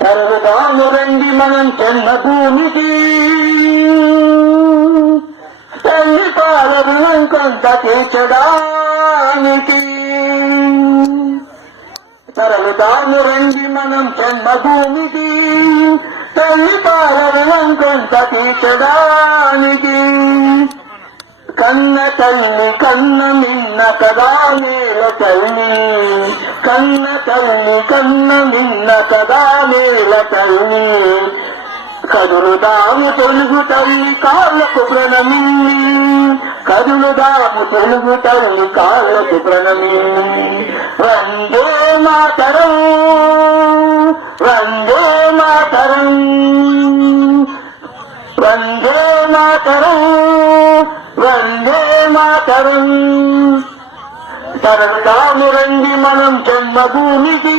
తరగదాము రండి మనం చెన్న భూమికి తల్లి పాలనం కొంత తీర్చడానికి. తరగదాము రండి మనం చెన్న భూమికి తల్లి పాలనం కొంత తీర్చడానికి. కన్న తల్లి కన్న నిన్న కదా నేల తల్లి, కన్న తల్లి కన్న నిన్న కదా నేల తల్లి. కదులుదాము తెలుగు తల్లి కాళ్ళకు ప్రణమిల్లి, కదులుదాము తెలుగు తల్లి కాళ్ళకు ప్రణమిల్లి. వందే మాతరం, వందే మాతరం, వందే మాతరం, వందే మాతరం. తరగదాము రండి మనం జన్మభూమికి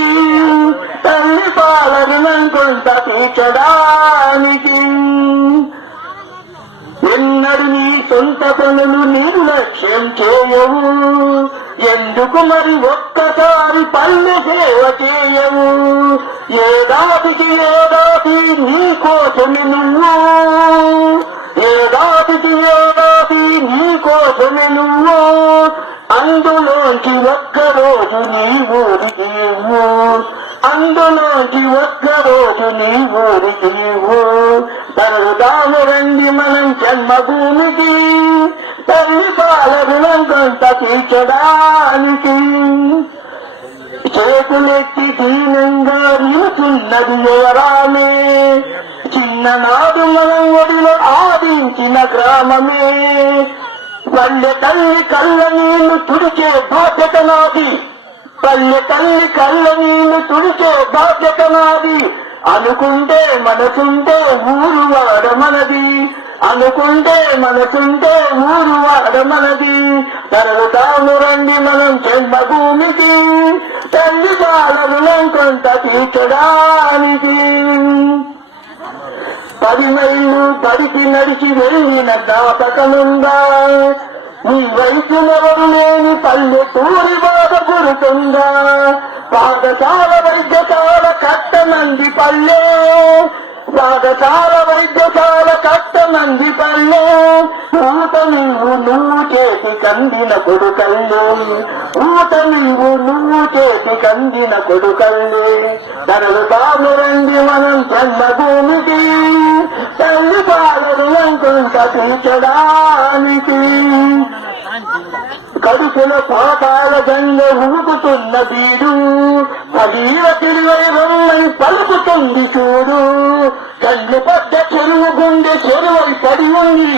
తల్లి పాలనం కొంత తీర్చడానికి. ఎన్నడు నీ సొంత పనులు నిర్లక్ష్యం చేయవు, ఎందుకు మరి ఒక్కసారి పల్లె సేవ చేయవు. ఏదాటికి ఏదాటి నీ కోసమి నువ్వు, ఏదాటికి ఏదాటి నీ కోసమి నువ్వు. అందులోంచి ఒక్కరోజు నీ ఊరికి ఇవ్వు, అందులోంచి ఒక్కరోజు నీ ఊరికి ఇవ్వు. తరగదాము రండి మనం జన్మభూమికి తల్లి పాలనం కొంత తీర్చడానికి. చేతులెత్తి దీనంగా నిలుచున్నది ఎవరామే, చిన్ననాడు మనం ఒడిలో ఆదించిన గ్రామమే. పల్లె తల్లి కళ్ళ నీళ్లు తుడిచే బాధ్యత నాది, పల్లె తల్లి కళ్ళ నీళ్లు తుడిచే బాధ్యత నాది. అనుకుంటే మనసుంటే ఊరు వాడమనది, అనుకుంటే మనసుంటే ఊరు వాడమనది. తరగదాము రండి మనం జన్మభూమికి తల్లి పాలనం కొంత తీర్చడానికి. 10 మైళ్ళు బడికి నడిచి వెళ్ళిన జ్ఞాపకముందా, నీ వయసునెవరు లేని పల్లెటూరి బాధ గురుతుందా. పాఠశాల వైద్యశాల కట్టమంది పల్లె, పాఠశాల వైద్యశాల కట్టమంది పల్లె. ఊట నువ్వు చేతి కందిన కొడుకల్లే, ఊట నువ్వు చేతి కందిన కొడుకల్లే. తరగదాము రండి మనం జన్మభూమికి తల్లి పాలనం కొంత తీర్చడానికి. కడుపుల పాపాల గంగ ఊపుతున్న బీడు, భగీరథుడివై రమ్మని పలుకుతుంది చూడు. కళ్ళు పడ్డ చెరువు గుండె చెరువై పడి ఉంది.